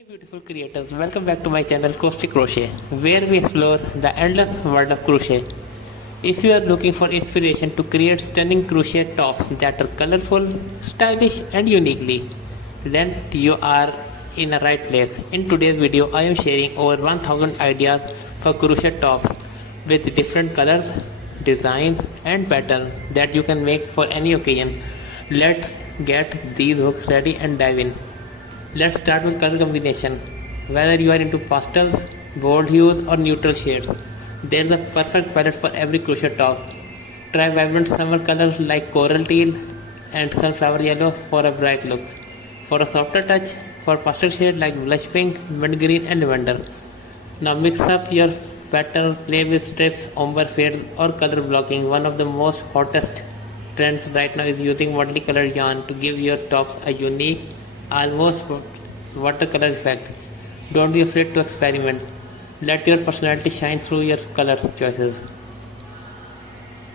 Hey beautiful creators, welcome back to my channel Crochet, where we explore the endless world of crochet. If you are looking for inspiration to create stunning crochet tops that are colorful, stylish and uniquely, then you are in the right place. In today's video, I am sharing over 1000 ideas for crochet tops with different colors, designs and patterns that you can make for any occasion. Let's get these hooks ready and dive in. Let's start with color combination. Whether you are into pastels, bold hues or neutral shades, there is a perfect palette for every crochet top. Try vibrant summer colors like coral teal and sunflower yellow for a bright look. For a softer touch, for pastel shades like blush pink, mint green and lavender. Now mix up your pattern, play with strips, ombre fade or color blocking. One of the most hottest trends right now is using multicolored yarn to give your tops a unique, almost watercolor effect. Don't be afraid to experiment. Let your personality shine through your color choices.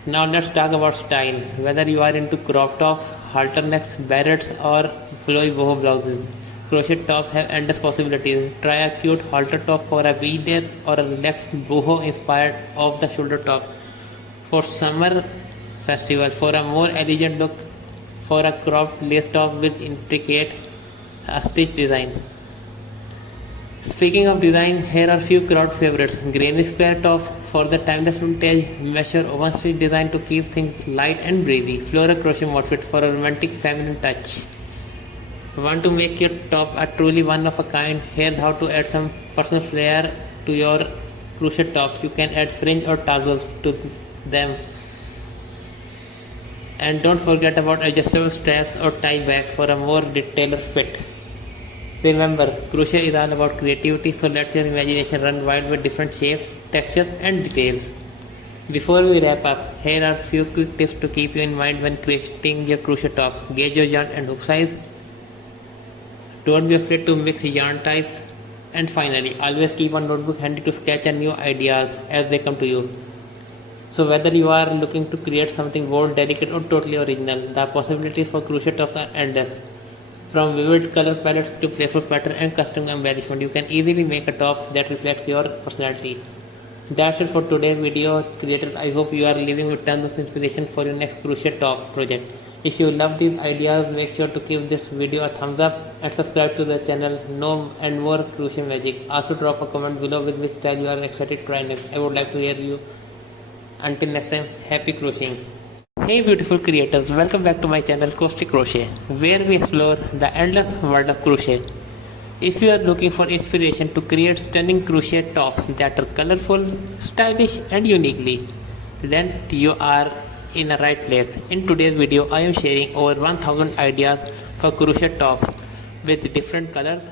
Now let's talk about style. Whether you are into crop tops, halter necks, barrettes or flowy boho blouses, crochet tops have endless possibilities. Try a cute halter top for a beach day or a relaxed boho inspired off the shoulder top for summer festival. For a more elegant look, for a cropped lace top with intricate stitch design. Speaking of design, here are few crowd favorites. Granny square tops for the timeless vintage measure open stitch design to keep things light and breezy. Floral crochet outfit for a romantic feminine touch. Want to make your top a truly one of a kind? Here's how to add some personal flair to your crochet top. You can add fringe or tassels to them. And don't forget about adjustable straps or tie backs for a more tailored fit. Remember, crochet is all about creativity, so let your imagination run wild with different shapes, textures and details. Before we wrap up, here are few quick tips to keep you in mind when creating your crochet tops. Gauge your yarn and hook size. Don't be afraid to mix yarn types. And finally, always keep a notebook handy to sketch new ideas as they come to you. So whether you are looking to create something bold, delicate or totally original, the possibilities for crochet tops are endless. From vivid color palettes to playful pattern and custom embellishment, you can easily make a top that reflects your personality. That's it for today's video, creators. I hope you are leaving with tons of inspiration for your next crochet top project. If you love these ideas, make sure to give this video a thumbs up and subscribe to the channel. Know and more crochet magic. Also drop a comment below with which style you are excited to try next. I would like to hear you. Until next time, happy crocheting. Hey beautiful creators, welcome back to my channel Crochet, where we explore the endless world of crochet. If you are looking for inspiration to create stunning crochet tops that are colorful, stylish and uniquely, then you are in the right place. In today's video, I am sharing over 1000 ideas for crochet tops with different colors,